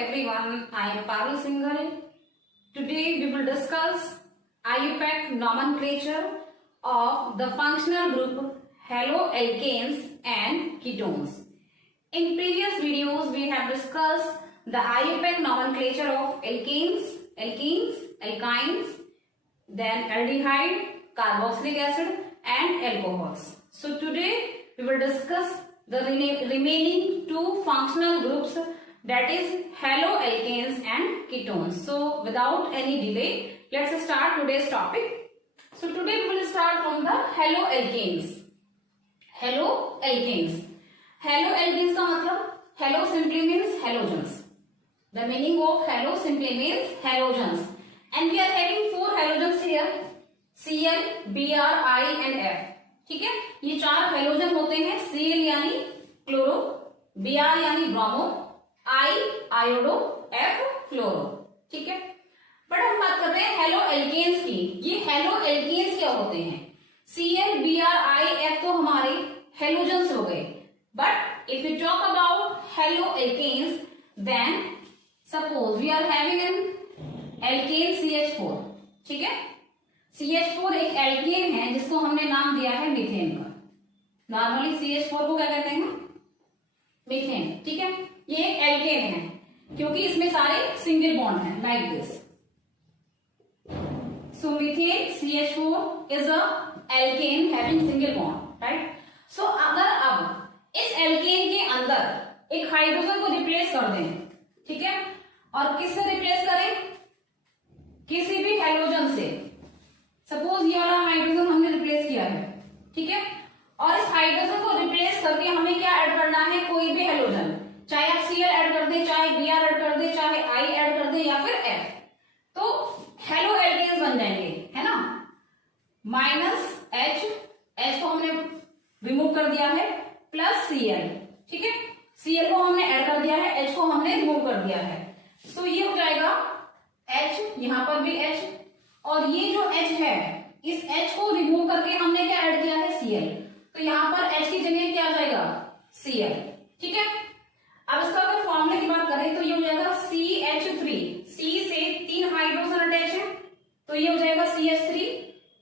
everyone, I am Parul Singhal. Today we will discuss IUPAC nomenclature of the functional group haloalkanes and ketones. In previous videos we have discussed the IUPAC nomenclature of alkanes, alkynes, then aldehyde, carboxylic acid and alcohols. So today we will discuss the remaining two functional groups, that is haloalkanes and ketones. So without any delay, let's start today's topic. So today we will start from the haloalkanes. Haloalkanes का मतलब halo simply means halogens. The meaning of halo simply means halogens, and we are having four halogens here: Cl, Br, I and F. ठीक है, ये चार halogen होते हैं. Cl यानी chloro, Br यानी ब्रोमो, I आयोडो, F फ्लोरो. ठीक है, बट हम बात कर रहे हैं हेलो एल्केन्स की. ये हेलो एल्केन्स क्या होते हैं? Cl, Br, I, F तो हमारे हेलोजन्स हो गए. But if you talk about halo alkanes, then suppose we are having an alkane CH4. ठीक है, CH4 एक एल्केन है जिसको हमने नाम दिया है मीथेन का. नॉर्मली CH4 को क्या कहते हैं? मीथेन. ठीक है, ये एक एल्केन है क्योंकि इसमें सारे सिंगल बॉन्ड हैं, like this. So methane CH4 is a alkane having single bond, right. So अगर अब इस एल्केन के अंदर एक हाइड्रोजन को रिप्लेस कर दें, ठीक है, और किससे रिप्लेस करें? किसी भी हेलोजन से. सपोज ये वाला हाइड्रोजन हमने रिप्लेस किया है, ठीक है, और इस हाइड्रोजन को रिप्लेस करके हमें क्या ऐड करना है? कोई भी हेलोजन, चाहे आप Cl ऐड कर दें, चाहे Br ऐड कर दें, चाहे I ऐड कर दें या फिर F, तो हेलो एल्केन्स बन जाएंगे, है ना. माइनस H को हमने रिमूव कर दिया है, प्लस Cl. ठीक है, Cl को हमने ऐड कर दिया है, H को हमने रिमूव कर दिया है. तो ये हो जाएगा H, यहां पर भी H, और ये जो H है, इस H को रिमूव करके हमने क्या ऐड किया है? Cl. तो यहाँ पर H की जगह क्या आ जाएगा? Cl. ठीक है, अब इसका अगर फॉर्मूले की बात करें तो ये हो जाएगा CH3. C से 3 हाइड्रोजन अटैच है तो ये हो जाएगा CH3,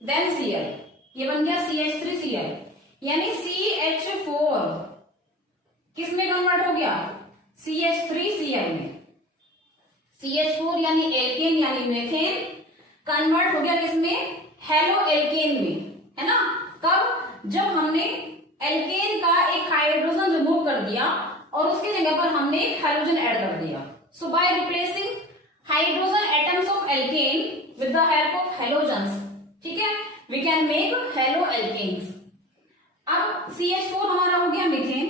देन Cl. ये बन गया CH3Cl, यानी CH4 किस में कन्वर्ट हो गया? CH3Cl में. CH4 यानी एल्केन यानी मीथेन कन्वर्ट हो गया किसमें? हेलो एल्केन में, है ना. कब? जब हमने एल्केन का एक हाइड्रोजन रिमूव कर दिया और उसकी जगह पर हमने एक हाइड्रोजन ऐड कर दिया. So by replacing hydrogen atoms of alkane with the help of halogens, ठीक है, we can make haloalkanes. अब CH4 हमारा हो गया मीथेन,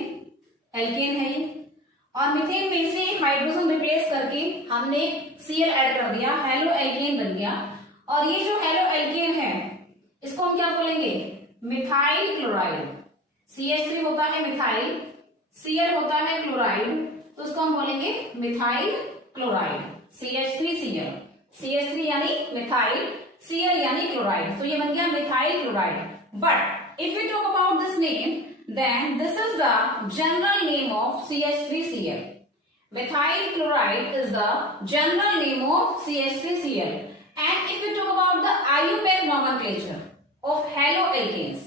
एल्केन है ये, और मीथेन में से हाइड्रोजन रिप्लेस करके हमने Cl ऐड कर दिया, हेलो एल्केन बन गया. और ये जो हेलो एल्केन है इसको हम क्या बोलेंगे? Methyl chloride. CH3 होता है मिथाइल, Cl होता है क्लोराइड, तो उसको हम बोलेंगे मिथाइल क्लोराइड. CH3Cl, CH3 यानी मिथाइल, Cl यानी क्लोराइड, तो ये बन गया methyl chloride. But if you talk about this name, then this is the general name of CH3Cl. Methyl chloride is the general name of CH3Cl. And if we talk about the IUPAC nomenclature of haloalkanes,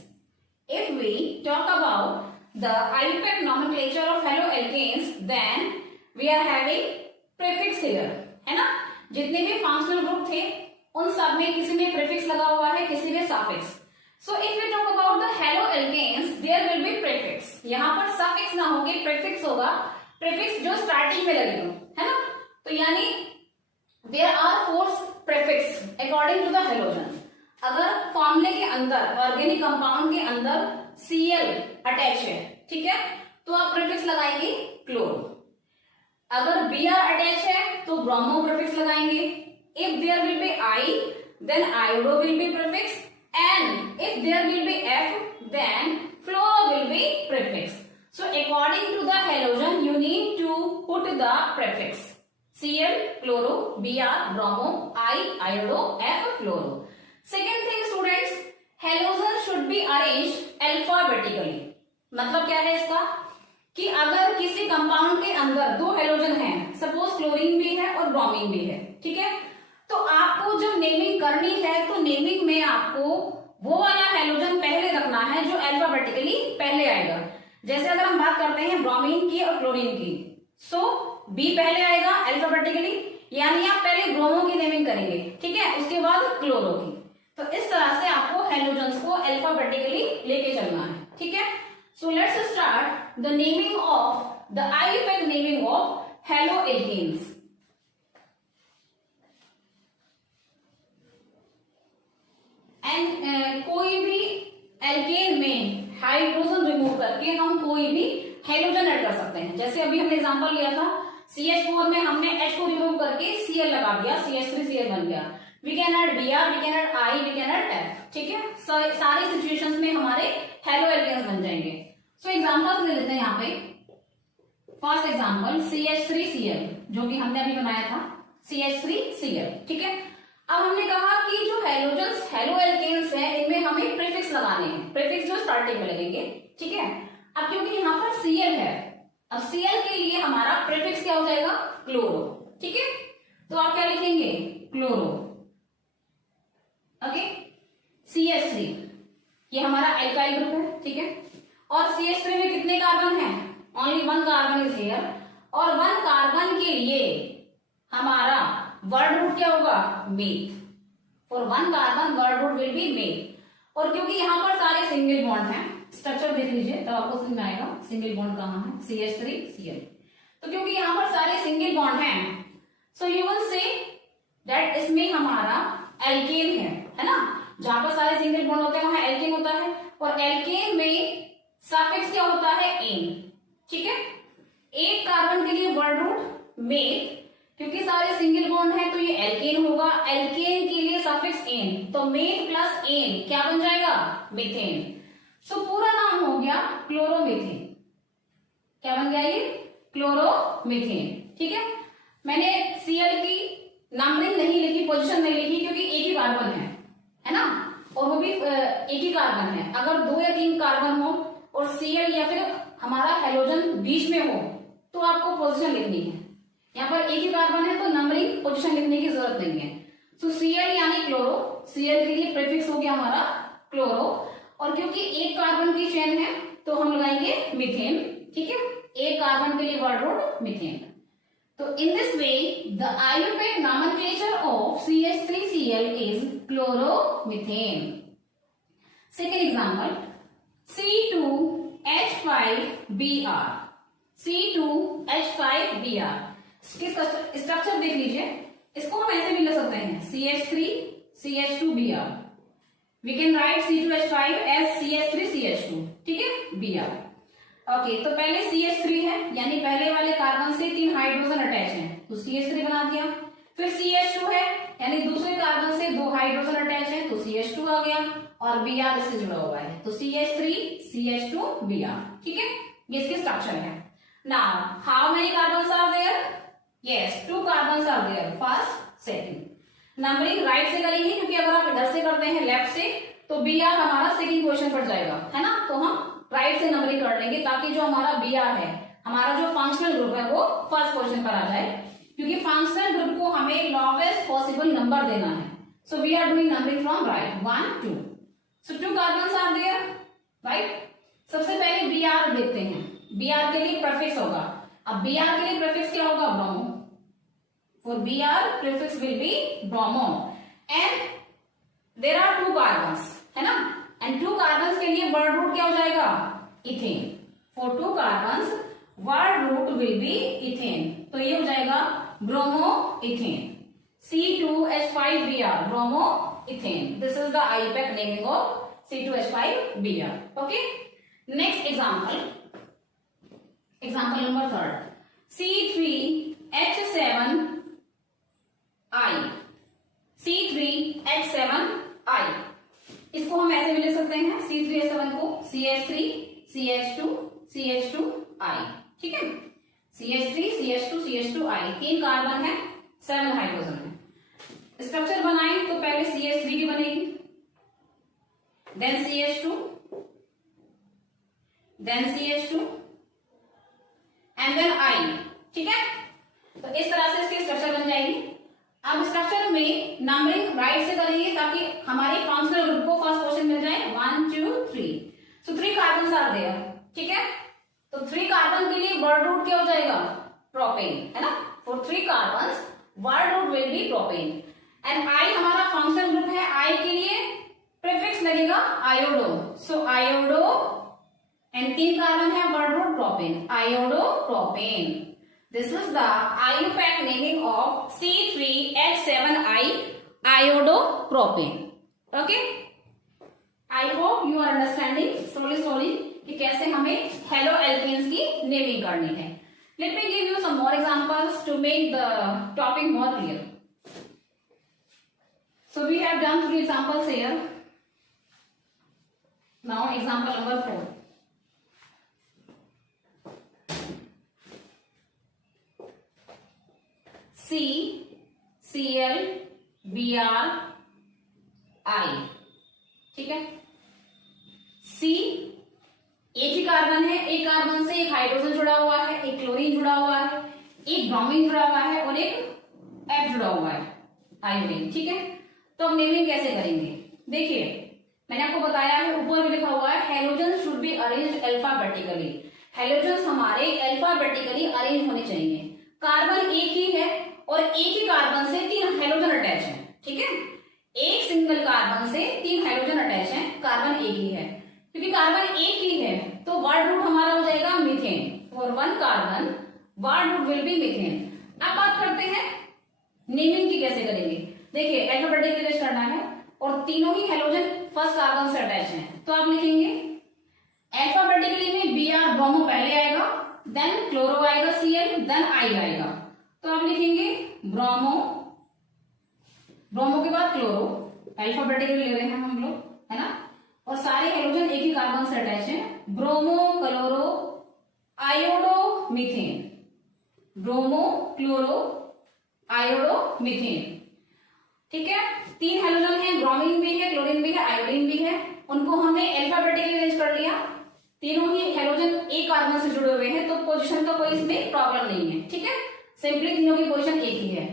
if we talk about the IUPAC nomenclature of haloalkanes, then we are having prefix here, है ना. जितने भी functional group थे उन सब में किसी में prefix लगा हुआ है, किसी में suffix. So if we talk about the haloalkanes, there will be prefix. यहाँ पर suffix ना होके prefix होगा, prefix जो starting में लगेगा, है ना. तो यानी there are four prefix according to the halogen. अगर फॉर्मूले के अंदर, ऑर्गेनिक कंपाउंड के अंदर Cl अटैच है, ठीक है, तो आप प्रीफिक्स लगाएंगे क्लोरो. अगर Br अटैच है तो ब्रोमो प्रीफिक्स लगाएंगे. If there will be I, then iodo will be prefix, and if there will be F, then fluoro will be prefix. So according to the halogen you need to put the prefix. Cl chloro, Br bromo, I iodo, F fluoro. Second thing students, halogen should be arranged alphabetically. मतलब क्या है इसका? कि अगर किसी compound के अंदर दो हेलोजन हैं, सपोज क्लोरीन भी है और ब्रोमीन भी है, ठीक है, तो आपको जब नेमिंग करनी है तो नेमिंग में आपको वो वाला हेलोजन पहले रखना है जो अल्फाबेटिकली पहले आएगा। जैसे अगर हम बात करते हैं ब्रोमीन की और क्लोरीन की, सो बी पहले आएगा अल्फाबेटिकली, यानी आप पहले ब्रोमो की नेमिंग करेंगे, ठीक है, उसके बाद क्लोरो की। तो इस तरह से आपको हेलोजन्स को अल्फाबेटिकली लेके चलना है, ठीक है। So let's start the naming of the IUPAC naming of haloalkanes. And कोई भी एल्केन में हाइड्रोजन रिमूव करके हम कोई भी हेलोजन ऐड कर सकते हैं। जैसे अभी हमने एग्जांपल लिया था CH4 में हमने H को रिमूव करके Cl लगा दिया, CH3Cl बन गया। We can add Br, we can add I, we can add F, ठीक है। सारी सिचुएशंस में हमारे हेलोएल्केन्स बन जाएंगे। सो एग्जांपल्स ले लेते हैं यहाँ पे। फर्स्ट एग्जांपल CH3Cl जो कि हमने अभी बनाया था, CH3Cl, ठीक है। अब हमने कहा कि जो हेलोजन्स हेलोएल्केन्स है इनमें हमें प्रीफिक्स लगाने हैं, प्रीफिक्स जो स्टार्टिंग में लगेंगे, ठीक है। अब क्योंकि यहाँ पर Cl है, अब Cl के लिए हमारा प्रीफिक्स क्या हो जाएगा, क्लोरो, ठीक है। तो आप क्या लिखेंगे, क्लोरो, ओके। CH3 ये हमारा एल्काइल ग्रुप है, ठीक है। और CH3 में कितने कार्बन है, ओनली 1 कार्बन इज हियर, और 1 कार्बन के लिए हमारा वर्ड रूट क्या होगा, meth. For 1 carbon word root will be meth. और क्योंकि यहाँ पर सारे सिंगल बॉन्ड हैं, स्ट्रक्चर देख लीजिए तब आपको समझ में आएगा सिंगल बॉन्ड कहाँ है, CH3Cl। तो क्योंकि यहाँ पर सारे सिंगल बॉन्ड हैं, so you will say that इसमें हमारा एल्केन है ना। जहां पर सारे सिंगल बॉन्ड होते हैं वहां एल्केन होता है, और एल्केन में सफिक्स क्या होता है, एन, ठीक है। एक कार्बन के लिए वर्ड रूट मेथ, क्योंकि सारे सिंगल बॉन्ड है तो ये एल्केन होगा, एल्केन के लिए सफिक्स एन, तो मेथ प्लस एन क्या बन जाएगा, मीथेन। सो पूरा नाम हो गया क्लोरोमीथेन। क्या बन गया ये, क्लोरोमीथेन, ठीक है। मैंने Cl की नंबरिंग नहीं लिखी, पोजीशन नहीं लिखी, क्योंकि एक ही कार्बन है ना, और वो भी एक ही कार्बन है। अगर 2 या 3 कार्बन हो और Cl या फिर हमारा हेलोजन बीच में हो तो आपको पोजीशन लिखनी है। यहाँ पर एक ही कार्बन है तो नंबरिंग पोजीशन लिखने की जरूरत नहीं है। सो Cl यानी क्लोरो, Cl के लिए प्रीफिक्स हो गया हमारा क्लोरो, और क्योंकि एक कार्बन की चेन है तो हम लगाएंगे मीथेन, ठीक है। एक कार्बन के लिए वर्ड रूट मीथेन। तो in this way the IUPAC nomenclature of CH3Cl is chloromethane. Second example, C2H5Br, C2H5Br इसका स्ट्रक्चर देख लीजिए। इसको हम ऐसे भी लिख सकते हैं CH3CH2Br, we can write C2H5 as CH3CH2, ठीक है, Br। ओके, तो पहले CH3 है, यानी पहले वाले कार्बन से 3 हाइड्रोजन अटैच हैं तो CH3 बना दिया। फिर CH2 है, यानी दूसरे कार्बन से 2 हाइड्रोजन अटैच हैं तो CH2 आ गया, और Br इससे जुड़ा हुआ है तो CH3CH2Br, ठीक है। ये इसकी स्ट्रक्चर है। Now how many carbons are there, yes 2 carbons are there, first second. Numbering right से करेंगे, क्योंकि अगर आप इधर से करते हैं लेफ्ट से तो Br हमारा सेकंड पोजीशन पर जाएगा, है ना। तो हम राइट से नंबरिंग कर लेंगे ताकि जो हमारा Br है, हमारा जो फंक्शनल ग्रुप है वो फर्स्ट पोजीशन पर आ जाए, क्योंकि फंक्शनल ग्रुप को हमें लॉवेस्ट पॉसिबल नंबर देना है। So we are doing numbering from right 1 2। So 2 carbons are there, right. सबसे पहले Br देखते हैं, Br के लिए प्रीफिक्स होगा। अब Br के लिए प्रीफिक्स क्या होगा, bromo. For Br prefix will be bromo, and there are 2 carbons, है ना, एंड 2 कार्बन्स के लिए वर्ड रूट क्या हो जाएगा, ethane. For 2 carbons word root will be ethane, तो ये हो जाएगा bromo ethane, C2H5Br, bromo ethane. This is the IUPAC naming of C2H5Br, okay. Next example, example number 3, C3H7I, C3H7I। इसको हम ऐसे भी लिख सकते हैं, C3H7 को CH3 CH2 CH2I, ठीक है। CH3 CH2 CH2I 3 कार्बन है, 7 हाइड्रोजन है। स्ट्रक्चर बनाएं तो पहले CH3 की बनेगी, then CH2, then CH2, and then I, ठीक है। तो इस तरह से इसकी स्ट्रक्चर बन जाएगी। अब स्ट्रक्चर में नंबरिंग राइट से करेंगे ताकि हमारे फंक्शनल ग्रुप को फर्स्ट क्वेश्चन मिल जाए 1 2 3। सो 3 कार्बन आर देयर, ठीक है। तो 3 कार्बन के लिए वर्ड रूट क्या हो जाएगा, प्रोपेन, है ना। For 3 carbon word root will be propane. And I हमारा फंक्शनल ग्रुप है, आई के लिए प्रीफिक्स लगेगा iodo, so iodo. And 3 carbon है, word root propane, iodopropane. This is the IUPAC naming of C3H7I iodopropane. Okay? I hope you are understanding slowly कि कैसे हमें halo alkanes की naming करनी है। Let me give you some more examples to make the topic more clear. So we have done 3 examples here. Now example number 4. C Cl Br I, ठीक है। C एक ही carbon है, एक carbon से एक हाइड्रोजन जुड़ा हुआ है, एक क्लोरीन जुड़ा हुआ है, एक ब्रोमीन जुड़ा हुआ है और एक F जुड़ा हुआ है, आयोडीन, ठीक है। तो अब नेमिंग कैसे करेंगे, देखिए मैंने आपको बताया है, ऊपर भी लिखा हुआ है halogen should be arranged alphabetically. Halogen हमारे अल्फाबेटिकली अरेंज होने चाहिए। कार्बन एक ही है और एक ही कार्बन से 3 हाइड्रोजन अटैच है, ठीक है। एक सिंगल कार्बन से 3 हाइड्रोजन अटैच है, कार्बन एक ही है। क्योंकि कार्बन एक ही है तो वर्ड रूट हमारा हो जाएगा methane. For 1 carbon word root will be methane. अब बात करते हैं नेमिंग की कैसे करेंगे। देखिए अल्फाबेटिकली अरेंज करना है और तीनों ही हाइड्रोजन फर्स्ट कार्बन से अटैच है, तो आप लिखेंगे अल्फाबेटिकली में Br ब्रोमो पहले आएगा, देन क्लोरो आएगा Cl, देन आई आएगा। तो आप लिखेंगे ब्रोमो, ब्रोमो के बाद क्लोरो, अल्फाबेटिकली ले रहे हैं हम लोग, है ना। और सारे हाइड्रोजन एक ही कार्बन से अटैच है, bromo chloro iodo methane, bromo chloro iodo methane, ठीक है। 3 हाइड्रोजन है, ब्रोमीन भी है, क्लोरीन भी है, आयोडीन भी है, उनको हमने अल्फाबेटिकली अरेंज कर लिया। तीनों ही हाइड्रोजन एक कार्बन से जुड़े हुए हैं तो पोजीशन का कोई इसमें प्रॉब्लम नहीं है, ठीक है। सिंपली तीनों की पोजीशन एक ही है,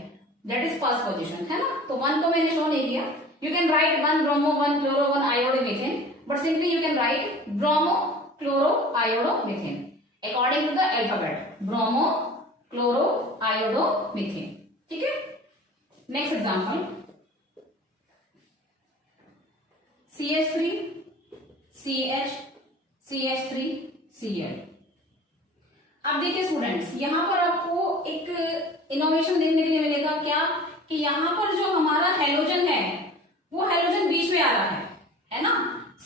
दैट इज फर्स्ट पोजीशन, है ना। तो 1 तो मैंने शो नहीं किया। You can write 1 bromo 1 chloro 1 iodo methane, but simply you can write bromo chloro iodo methane according to the alphabet, bromo chloro iodo methane, ठीक है। Next example CH3 CH CH3 Cl। अब देखिए students, यहाँ पर आपको एक innovation देखने के लिए मिलेगा क्या, कि यहाँ पर जो हमारा हेलोजन है वो हेलोजन बीच में आ रहा है ना,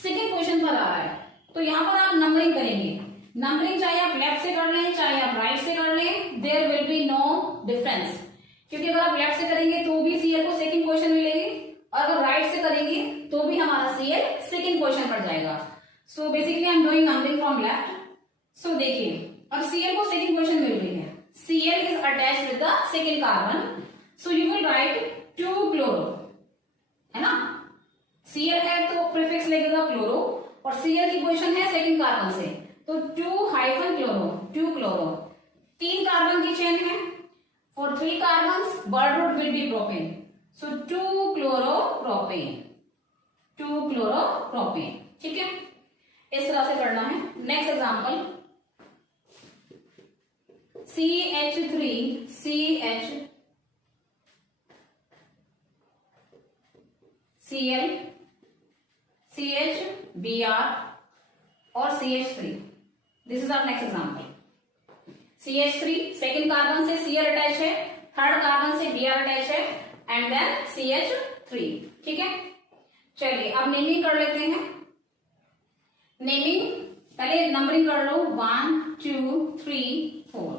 सेकेंड पोजीशन पर आ रहा है। तो यहाँ पर आप नंबरिंग करेंगे। नंबरिंग चाहे आप लेफ्ट से कर लें चाहे आप राइट से कर लें, there will be no difference. क्योंकि अगर आप लेफ्ट से करेंगे तो भी Cl को सेकेंड पोजीशन मिलेगी और अगर राइट से करेंगे तो भी हमारा Cl सेकेंड पोजीशन पर जाएगा। So basically I am doing numbering from left. So देखिए अब Cl को सेकेंड पोजीशन मिल रही है, Cl is attached with the second carbon, so you will write 2 chloro, है ना। Cl है तो प्रीफिक्स लगेगा क्लोरो और Cl की पोजीशन है सेकेंड कार्बन से, तो 2 हाइफन क्लोरो, 2 क्लोरो। 3 कार्बन की चेन है, for 3 carbons word root will be propane, so 2 chloro propane, 2 chloro propane, ठीक है। इस तरह से करना है। Next example CH3 CH Cl CH Br और CH3। This is our next example. CH3 second carbon से Cl अटैच है, थर्ड कार्बन से Br अटैच है एंड देन CH3, ठीक है। चलिए अब नेमिंग कर लेते हैं। नेमिंग पहले नंबरिंग कर लो 1 2 3 4,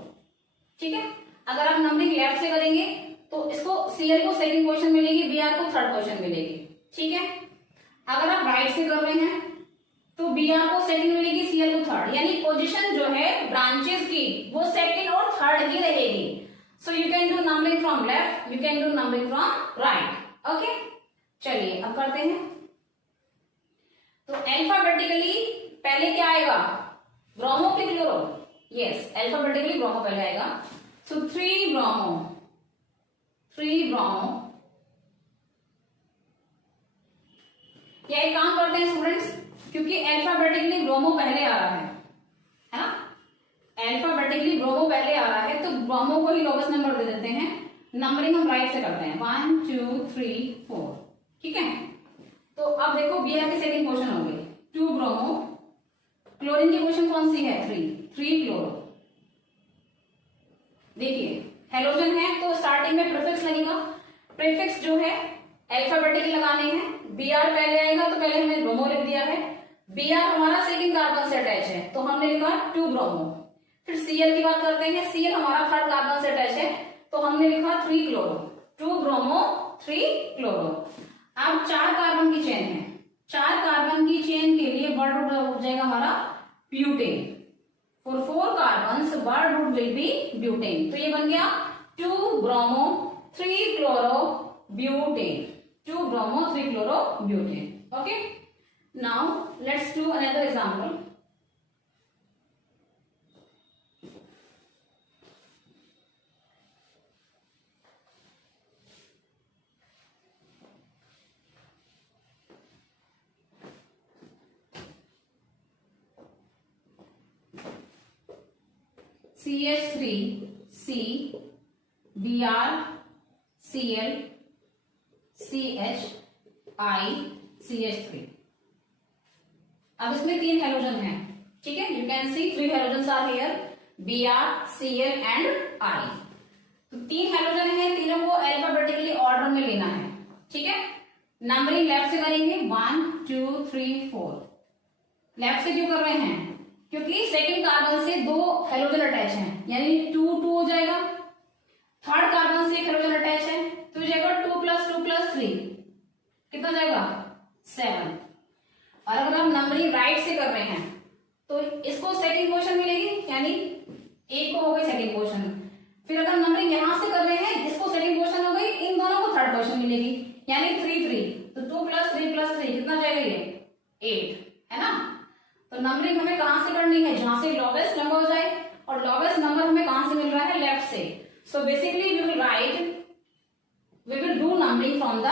ठीक है। अगर आप नंबरिंग लेफ्ट से करेंगे तो इसको Cl को सेकंड पोजीशन मिलेगी, Br को थर्ड पोजीशन मिलेगी, ठीक है। अगर आप राइट से कर रहे हैं तो Br को सेकंड मिलेगी, Cl को थर्ड, यानी पोजीशन जो है ब्रांचेस की वो सेकंड और थर्ड ही रहेगी। So you can do numbering from left, you can do numbering from right, okay. चलिए अब करते हैं। तो अल्फाबेटिकली पहले क्या आएगा, ब्रोमो फिर क्लोरो, यस, अल्फाबेटिकली ब्रोमो पहले आएगा। सो 3 ब्रोमो, 3 ब्रोमो। या एक काम करते हैं स्टूडेंट्स, क्योंकि अल्फाबेटिकली ब्रोमो पहले आ रहा है ना, अल्फाबेटिकली ब्रोमो पहले आ रहा है, तो ब्रोमो को ही लोवेस्ट नंबर दे देते हैं। नंबरिंग हम राइट से करते हैं 1 2 3 4, ठीक है। तो अब देखो Br की सेकंड क्वेश्चन हो गई 2 ब्रोमो। क्लोरीन की क्वेश्चन कौन सी है 3 क्लोरो। देखिए हेलोजन है तो स्टार्टिंग में प्रीफिक्स लगेगा, प्रीफिक्स जो है अल्फाबेटिकली लगाने हैं। Br पहले आएगा तो पहले हमने ब्रोमो लिख दिया है। Br हमारा सेकंड कार्बन से अटैच है तो हमने लिखा 2 ब्रोमो। फिर Cl की बात करते हैं, Cl हमारा थर्ड कार्बन से अटैच है तो हमने लिखा 3 क्लोरो, 2 ब्रोमो 3 क्लोरो। अब 4 कार्बन की चेन है, 4 कार्बन की चेन के लिए वर्ड रूट हो जाएगा हमारा butane. For 4 carbon word root will be butane. तो ये बन गया 2 bromo 3 chloro butane, 2 bromo 3 chloro butane. Okay, now let's do another example. CH3 C Br Cl CH I CH3। अब इसमें 3 हेलोजन हैं, ठीक है। You can see 3 halogen are here, Br Cl and I। तो 3 हेलोजन है, तीनों को alphabetically order में लेना है, ठीक है। नंबरिंग लेफ्ट से करेंगे 1 2 3 4। लेफ्ट से क्यों कर रहे हैं, क्योंकि सेकंड कार्बन से 2 हेलोजन अटैच हैं, यानी 2 2 हो जाएगा। थर्ड कार्बन से एक हेलोजन अटैच है तो हो जाएगा 2 + 3, कितना जाएगा 7। और अगर हम नंबरिंग राइट से कर रहे हैं तो इसको सेकंड पोजीशन मिलेगी, यानी एक को हो गई सेकंड पोजीशन। फिर अगर नंबरिंग यहां से कर रहे हैं, इसको सेकंड पोजीशन हो गई, इन दोनों को थर्ड पोजीशन मिलेगी, यानी 3 3। तो 2 + 3 + 3 कितना जाएगा, ये 8 है ना। तो नंबरिंग हमें कहां से करनी है, जहां से लोवेस्ट नंबर हो जाए, और लोवेस्ट नंबर हमें कहां से मिल रहा है, लेफ्ट से। So basically we will do numbering from the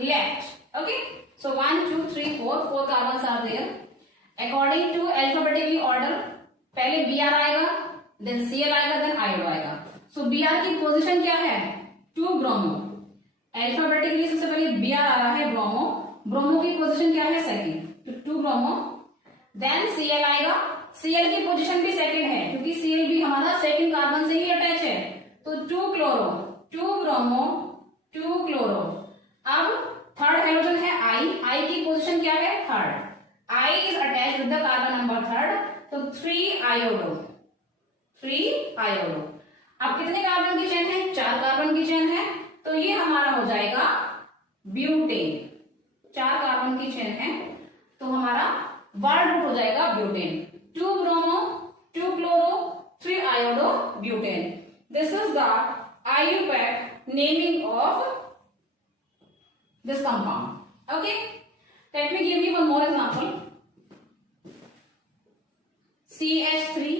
left. Okay, so 1 2 3 4 carbons are there according to alphabetically order. पहले Br आएगा, देन Cl आएगा, देन आयोडो आएगा। सो Br की पोजीशन क्या है, 2 ब्रोमो। अल्फाबेटिकली सबसे पहले Br आ रहा है ब्रोमो, ब्रोमो की पोजीशन क्या है, सेकंड, तो 2 ब्रोमो। देन Cl आएगा, Cl की पोजीशन भी सेकंड है क्योंकि Cl भी हमारा सेकंड कार्बन से ही अटैच है, तो 2 क्लोरो 2 ब्रोमो 2 क्लोरो। अब थर्ड हेलोजन है I की पोजीशन क्या है, third. I is attach with the carbon number third, तो 3 आयोडो 3 आयोडो। अब कितने कार्बन की चेन है, 4 कार्बन की चेन है, तो ये हमारा हो जाएगा ब्यूटेन। 4 कार्बन की चेन है तो हमारा वर्ड रूट हो जाएगा butane. 2 bromo 2 chloro 3 iodo butane. This is the IUPAC naming of this compound. Okay, let me give you one more example. CH3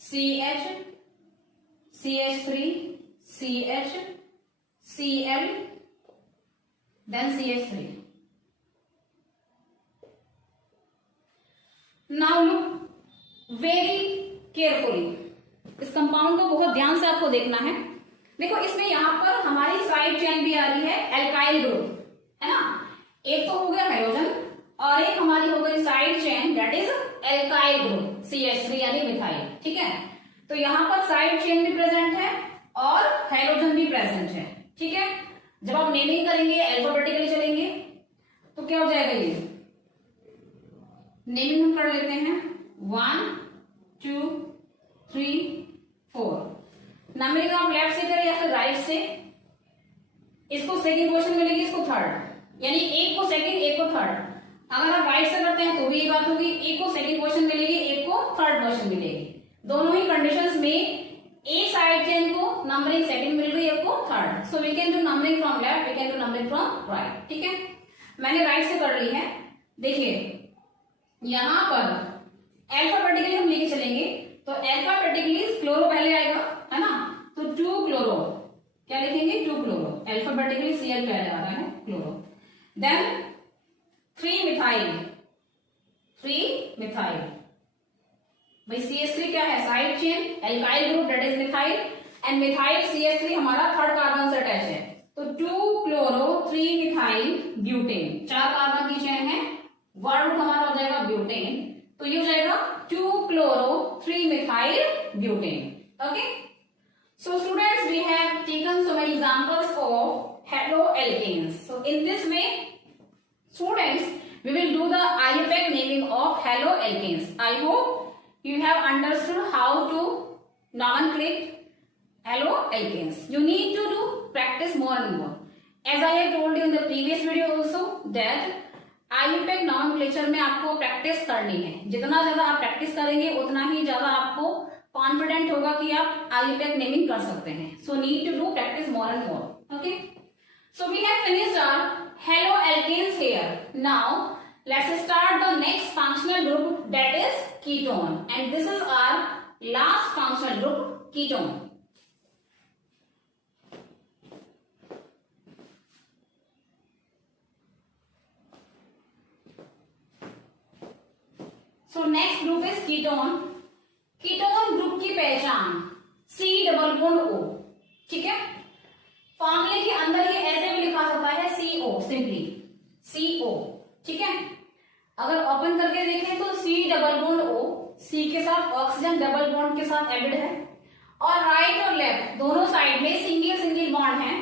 CH CH3 CH Cl then CH3. Now look very carefully. इस compound को बहुत ध्यान से आपको देखना है। देखो इसमें यहां पर हमारी साइड चेन भी आ रही है, एल्काइल ग्रुप है ना। एक तो हो गया हाइड्रोजन और एक हमारी हो गई side chain, that is alkyl group CH3 यानी मिथाइल, ठीक है। तो यहां पर साइड चेन भी प्रेजेंट है और हाइड्रोजन भी प्रेजेंट है, ठीक है। जब आप नेमिंग करेंगे, अल्फाबेटिकली चलेंगे, तो क्या हो जाएगा, ये नेमिंग हम कर लेते हैं 1 2 3 4। नंबरिंग आप लेफ्ट से करें या फिर राइट से, इसको सेकंड पोजीशन मिलेगी, इसको थर्ड, यानी एक को सेकंड एक को थर्ड। अगर आप राइट से करते हैं तो भी ये बात होगी, एक को सेकंड पोजीशन मिलेगी, एक को थर्ड पोजीशन मिलेगी। दोनों ही कंडीशंस में एक साइड चेन को नंबरिंग सेकंड मिल रही है, एक को third. So we can do numbering from left, we can do numbering from right, ठीक है। मैंने राइट से कर ली है। देखिए यहां पर अल्फाबेटिकली हम लेके चलेंगे तो अल्फाबेटिकली क्लोरो पहले आएगा, है ना, तो 2 क्लोरो, क्या लिखेंगे 2 क्लोरो, अल्फाबेटिकली Cl पहले आ रहा है क्लोरो। देन 3 मिथाइल, 3 मिथाइल, भाई CH3 क्या है, side chain alkyl group that is methyl, and methyl CH3 हमारा थर्ड कार्बन से अटैच है, तो 2 क्लोरो 3 मिथाइल ब्यूटेन, 4 कार्बन की चेन है, वर्ड हमारा हो जाएगा ब्यूटेन, तो ये हो जाएगा 2 chloro 3 methyl butane. Okay, so students we have taken so many examples of haloalkanes. So in this way students we will do the IUPAC naming of haloalkanes. I hope you have understood how to nomenclate haloalkanes. You need to do practice more and more. As I have told you in the previous video also that IUPAC nomenclature में आपको practice करनी है, जितना ज्यादा आप practice करेंगे उतना ही ज्यादा आपको कॉन्फिडेंट होगा कि आप IUPAC नेमिंग कर सकते हैं। So need to do practice more and more. Okay, so we have finished our haloalkanes here. Now let's start the next functional group, that is ketone, and this is our last functional group, ketone. So next group is ketone. Ketone group की पहचान C double bond O, ठीक है, फॉर्मूले के अंदर ये ऐसे भी लिखा सकता है CO, सिंपली CO, ठीक है। अगर ओपन करके देखें तो C double bond O, C के साथ ऑक्सीजन डबल बॉन्ड के साथ एडेड है, और राइट और लेफ्ट दोनों साइड में सिंगल सिंगल बॉन्ड है,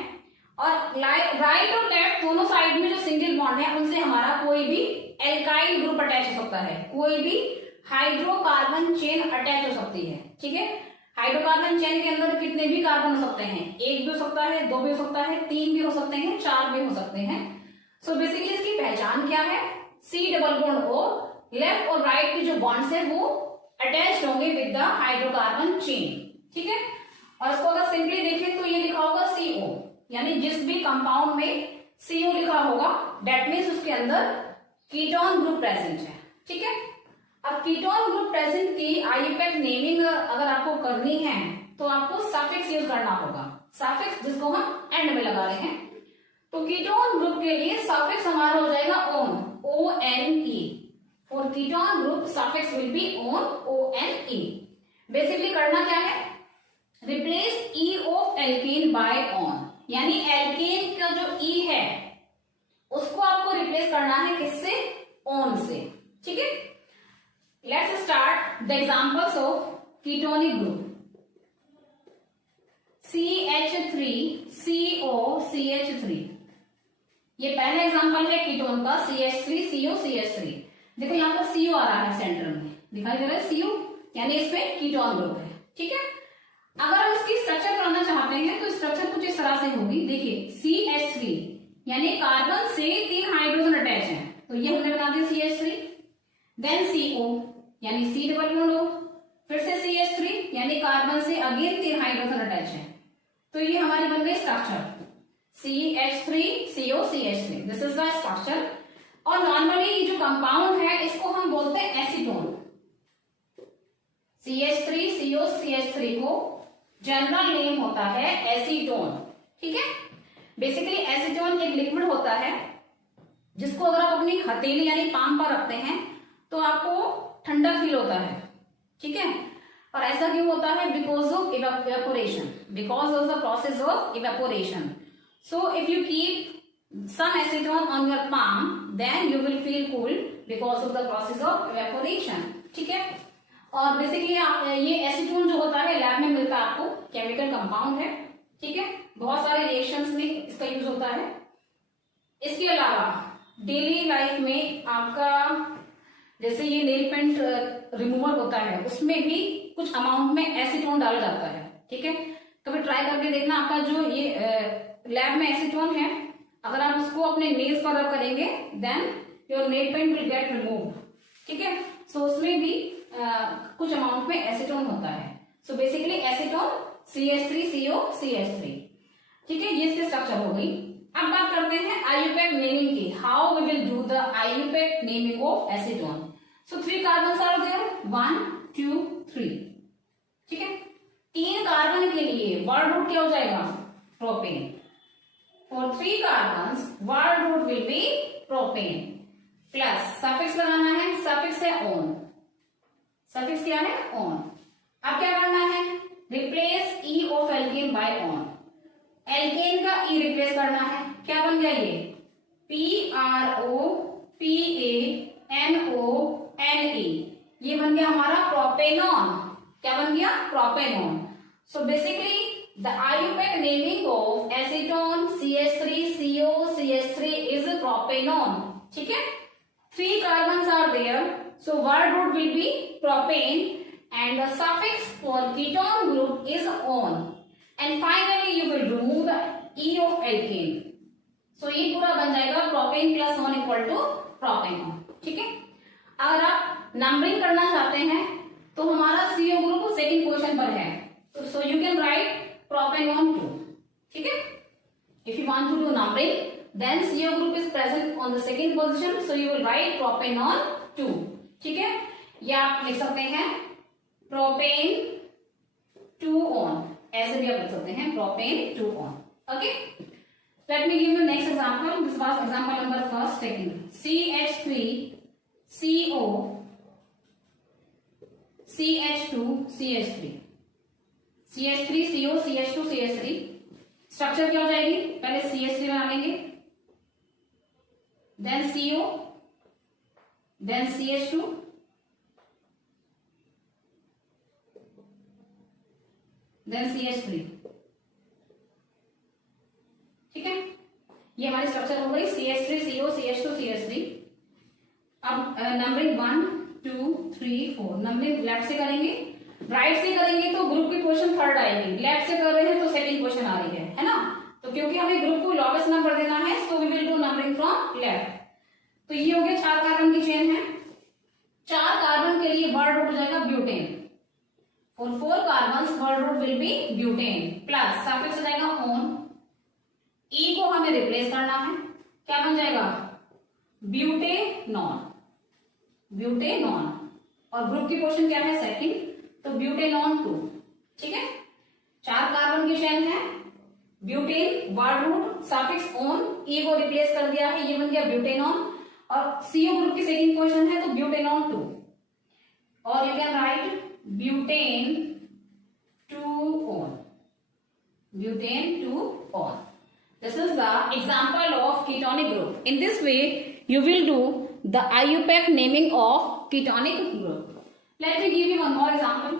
और राइट और लेफ्ट दोनों साइड में जो सिंगल बॉन्ड है उनसे हमारा कोई भी एल्काइल ग्रुप अटैच हो सकता है, कोई भी हाइड्रोकार्बन चेन अटैच हो सकती है, ठीक है। हाइड्रोकार्बन चेन के अंदर कितने भी कार्बन हो सकते हैं, 1 भी हो सकता है, 2 भी हो सकता है, 3 भी हो सकते हैं, 4 भी हो सकते हैं। सो बेसिकली इसकी पहचान क्या है, C double bond O, left और राइट के जो बॉन्ड्स है वो अटैच होंगे विद द हाइड्रोकार्बन चेन, ठीक है। और इसको अगर सिंपली देखें तो ये लिखा होगा CO, यानी जिस भी कंपाउंड में CO लिखा होगा दैट मीन्स उसके अंदर कीटोन ग्रुप प्रेजेंट है, ठीक है। अब कीटोन ग्रुप प्रेजेंट की IUPAC नेमिंग अगर आपको करनी है तो आपको सफिक्स यूज करना होगा, सफिक्स जिसको हम एंड में लगा रहे हैं। तो कीटोन ग्रुप के लिए सफिक्स हमारा हो जाएगा one, ONE, for ketone group suffix will be one, ONE। Basically करना क्या है, replace E of alkane by one, यानी एल्केन का जो E है उसको आपको रिप्लेस करना है किससे, ऑन से, ठीक है। Let's start the examples of ketonic group. CH3 CO CH3, ये पहला एग्जांपल है कीटोन का, CH3 CO CH3। देखो यहाँ पर CO आ रहा है सेंटर में, दिखाई दे रहा है CO, यानी इसमें कीटोन ग्रुप है, ठीक है। अगर हम इसकी स्ट्रक्चर कराना चाहते हैं तो स्ट्रक्चर कुछ इस तरह से होगी, देखिए CH3 यानी कार्बन से 3 हाइड्रोजन अटैच है, तो ये हमने बना दिया CH3, देन CO यानी C डबल बॉन्ड O, फिर से CH3 यानी कार्बन से अगेन 3 हाइड्रोजन अटैच है, तो ये हमारी बन गई structure CH3 CO CH3, this is the structure. और नॉर्मली ये जो कंपाउंड है इसको हम बोलते हैं एसीटोन, CH3 CO CH3 को जनरल नेम होता है एसीटोन, ठीक है। बेसिकली एसीटोन एक लिक्विड होता है जिसको अगर आप अपनी हथेली यानी पाम पर रखते हैं तो आपको ठंडा फील होता है, ठीक है। और ऐसा क्यों होता है, because of evaporation, because of the process of evaporation. So if you keep some acetone on your palm then you will feel cool because of the process of evaporation, ठीक है। और बेसिकली ये एसीटोन जो होता है lab में मिलता है आपको, केमिकल कंपाउंड है, ठीक है, बहुत सारे रिएक्शंस में इसका यूज होता है। इसके अलावा डेली लाइफ में आपका जैसे ये नेल पेंट रिमूवर होता है उसमें भी कुछ अमाउंट में एसीटोन डाला जाता है, ठीक है। कभी ट्राई करके देखना, आपका जो ये लैब में एसीटोन है अगर आप उसको अपने नेल्स पर रब करेंगे then your nail paint will get remove, ठीक है। सो उसमें भी कुछ अमाउंट में एसीटोन होता है। So basically acetone CH3 CO CH3, ठीक है, ये इसकी स्ट्रक्चर हो गई। अब बात करते हैं IUPAC नेमिंग की, how we will do the IUPAC naming of acetone. So 3 carbons are there, 1 2 3, word root क्या हो जाएगा? Propane. For 3 carbons word root will be propane plus suffix लगाना है, सफिक्स है ऑन, सफिक्स क्या है? ऑन। अब क्या करना है? Replace E of alkane by one. Alkane का ई रिप्लेस करना है, क्या बन गया ये? PROPANONE, ये बन गया हमारा प्रोपेनॉन। क्या बन गया? Propanone. So basically the IUPAC naming of acetone CH3CO CH3 is propanone. ठीक है, 3 carbons are there, so word root will be propane and the suffix for ketone group is on, and finally you will remove the E of alkane, so ये पूरा बन जाएगा propane plus on equal to propanol। ठीक है, अगर आप numbering करना चाहते हैं तो हमारा CO ग्रुप सेकंड पोजीशन पर है, तो so you can write propanol 2। ठीक है, if you want to do numbering then CO group is present on the second position, so you will write propanol 2। ठीक है, या आप लिख सकते हैं प्रोपेन 2 ऑन, ऐसे भी आप लिख सकते हैं propane 2 on. Okay, let me give you next example. This was example number first taking CH3CO CH2 CH3, CH3CO CH2 CH3। Structure क्या हो जाएगी? पहले CH3 बना लेंगे, then CO, then CH2, then CH3। ठीक है, ये हमारी स्ट्रक्चर हो गई CH3CO CH2 CH3। अब नंबरिंग 1 2 3 4 नंबरिंग लेफ्ट से करेंगे, राइट से करेंगे तो ग्रुप की पोजीशन थर्ड आएगी, लेफ्ट से कर रहे हैं तो सेकंड पोजीशन आ रही है ना। तो क्योंकि हमें ग्रुप को लोवेस्ट नंबर देना है, so we will do numbering from left. तो ये हो गया 4 कार्बन की चेन है, 4 कार्बन के लिए वर्ड रूट हो जाएगा butane. For 4 carbons word root will be butane plus suffix हो जाएगा ऑन। ई को हमें रिप्लेस करना है, क्या बन जाएगा? Butanone, butanone. और ग्रुप की पोजीशन क्या है? सेकंड, तो ब्यूटेनॉन 2। ठीक है, 4 कार्बन की चेन है, butane word root suffix one, E को रिप्लेस कर दिया है, ये बन गया ब्यूटेनॉन। और CO ग्रुप की सेकंड पोजीशन है तो ब्यूटेनॉन 2, और you can right butane 2 on, butane 2 on. This is the example of ketonic group. In this way you will do the IUPAC naming of ketonic group. Let me give you one more example.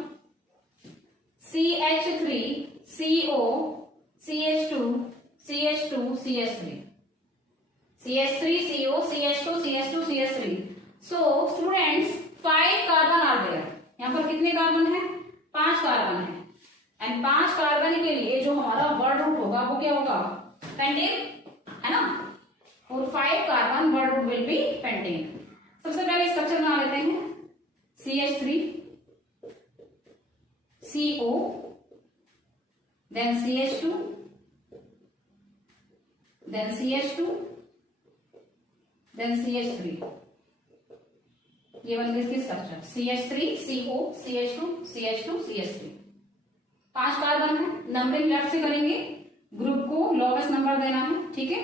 CH3CO CH2 CH2 CH3, CH3CO CH2 CH2 CH3। so students 5 carbon are there. यहाँ पर कितने carbon है? 5 carbon है, and 5 carbon के लिए जो हमारा word root होगा वो क्या होगा? पेंटेन, है ना। और 5 carbon word root will be pentane. सबसे पहले स्ट्रक्चर बना लेते हैं, CH3 CO, then CH2, then CH2, then CH3। ये बन गई इसकी structure CH3 CO CH2 CH2 CH3। 5 carbon है, नंबरिंग लेफ्ट से करेंगे, ग्रुप को लोवेस्ट नंबर देना है। ठीक है,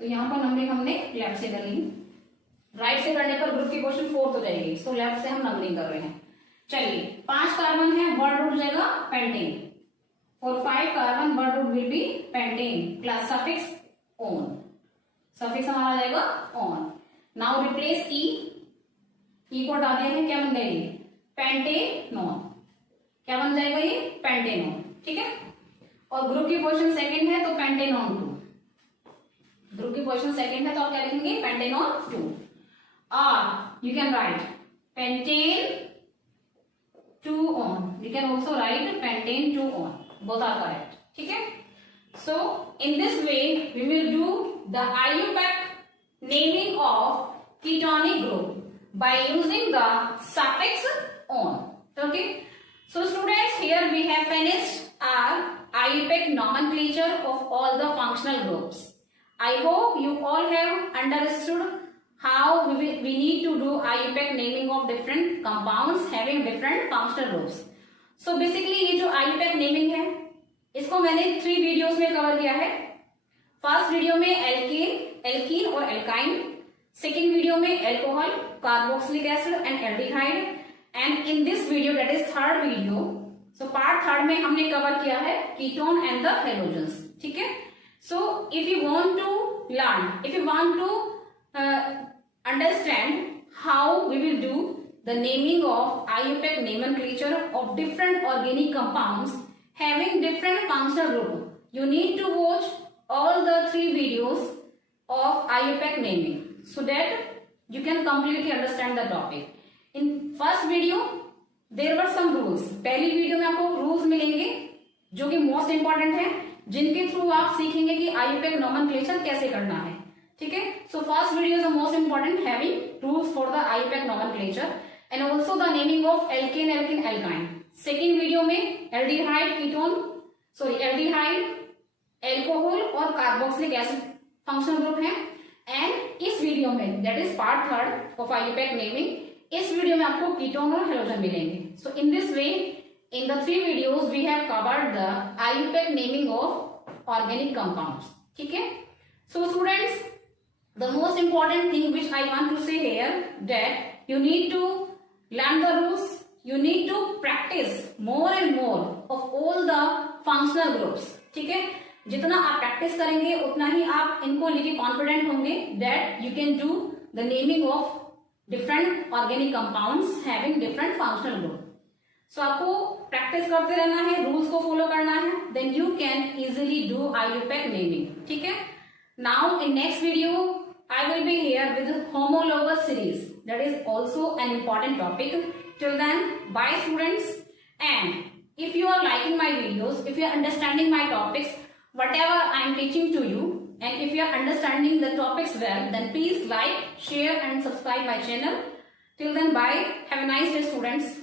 तो यहाँ पर नंबरिंग हमने लेफ्ट से कर ली, राइट से करने पर ग्रुप की पोजीशन 4th हो जाएगी, सो लेफ्ट से हम नंबरिंग कर रहे हैं। चलिए, 5 कार्बन है, वर्ड रूट हो जाएगा pentane. For 5 carbon word root will be pentane plus suffix one, suffix हमारा आ जाएगा ऑन। नाउ रिप्लेस ई को हटा दिया है, क्या बन जाएगी? पेंटेनॉन। क्या बन जाएगा ये? पेंटेनॉन। ठीक है, और ग्रुप की पोजीशन सेकंड है तो पेंटेनॉन 2, ग्रुप की पोजीशन सेकंड है तो आप क्या लिखेंगे? पेंटेनॉन 2। और you can write pentane 2 one, you can also write pentane 2 one, both are correct. ठीक है, so in this way we will do the IUPAC naming of ketonic group by using the suffix on. Okay, so students, here we have finished our IUPAC nomenclature of all the functional groups. I hope you all have understood how we need to do IUPAC naming of different compounds having different functional groups. So basically ये जो IUPAC naming है, इसको मैंने 3 videos में cover किया है। First video में alkene और एल्काइन, सेकेंड वीडियो में alcohol, carboxylic acid and aldehyde, and in this video that is third video, so part third में हमने कवर किया है कीटोन एंड द हेलोजन्स। ठीक है, so if you want to learn, if you want to understand how we will do the naming of IUPAC nomenclature of different organic compounds having different functional group, you need to watch all the 3 videos of IUPAC naming so that you can completely understand the topic. In first video there were some rules. पहली video में आपको rules मिलेंगे जो कि most important है, जिनके through आप सीखेंगे कि IUPAC nomenclature कैसे करना है। ठीक है, so first video is the most important, having rules for the IUPAC nomenclature and also the naming of alkane, alkene, alkyne. Second video में aldehyde, ketone, sorry aldehyde, alcohol और कार्बोक्सिलिक एसिड फंक्शनल ग्रुप है। And इस video में that is part third of IUPAC naming, इस video में आपको ketone और halogen मिलेंगे। So in this way in the 3 videos we have covered the IUPAC naming of organic compounds. ठीक है, so students, the most important thing which I want to say here that you need to learn the rules, you need to practice more and more of all the functional groups. ठीक है, जितना आप practice करेंगे उतना ही आप इनको लेके confident होंगे that you can do the naming of different organic compounds having different functional group. So आपको प्रैक्टिस करते रहना है, रूल्स को फॉलो करना है, then you can easily do IUPAC naming. ठीक है, now in next video I will be here with homologous series, that is also an important topic. Till then, bye students, and if you are liking my videos, if you are understanding my topics, whatever I am teaching to you, and if you are understanding the topics well, then please like, share and subscribe my channel. Till then, bye. Have a nice day students.